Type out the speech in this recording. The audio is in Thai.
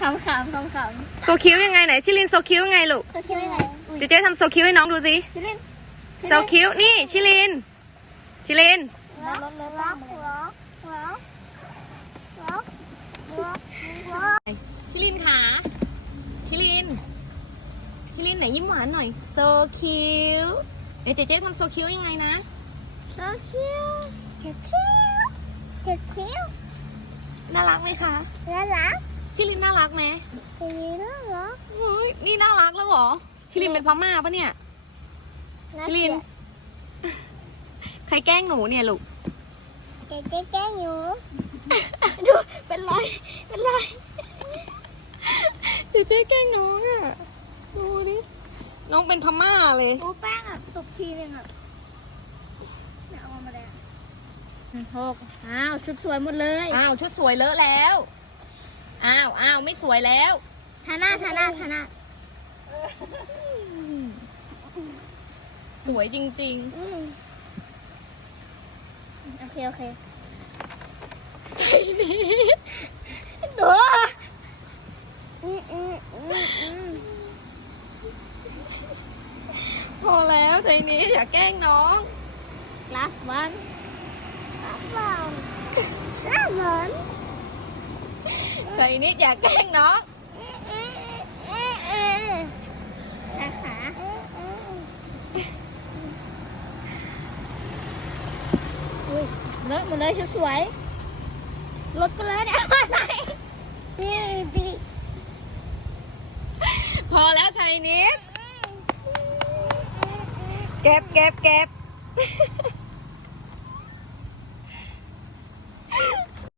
ขำขำขำขำโซคิ้วยังไงไหนชิลินโซคิ้วยังไงลูกโซคิ้วยังไงเจ๊ทำโซคิ้วให้น้องดูสิชิลินโซคิ้วนี่ชิลินชิลินล็อกชิลินขาชิลินชิลินไหนยิ้มหวานหน่อยโซคิ้วเดี๋ยวเจ๊ทำโซคิ้วยังไงนะโซคิ้วโซคิ้วโซคิ้วน่ารักไหมคะน่ารักชิลินน่ารักไหมชิลินน่ารักเฮ้ยนี่น่ารักแล้วเหรอชิลินเป็นพม่าปะเนี่ยชิลินใครแกล้งหนูเนี่ยลูกเจ๊แกล้งอยู่ดูเป็นรอยเป็นรอยเจ๊แกล้งน้องอ่ะดูดิน้องเป็นพม่าเลยโอ้แป้งอ่ะตกทีนึงอ่ะไม่เอามาเลยหกอ้าวชุดสวยหมดเลยอ้าวชุดสวยเลอะแล้วอ้าวไม่สวยแล้วทาหน้าสวยจริงโอเคๆใจนี้ตัวพอแล้วใจนี้อย่าแกล้งน้อง last one ใจนี้อย่าแกล้งน้องขาอุ้ยเลอะหมดเลยชุดสวยรถก็เลอะเนี่ยปีพอแล้วชัยนิดเก็บ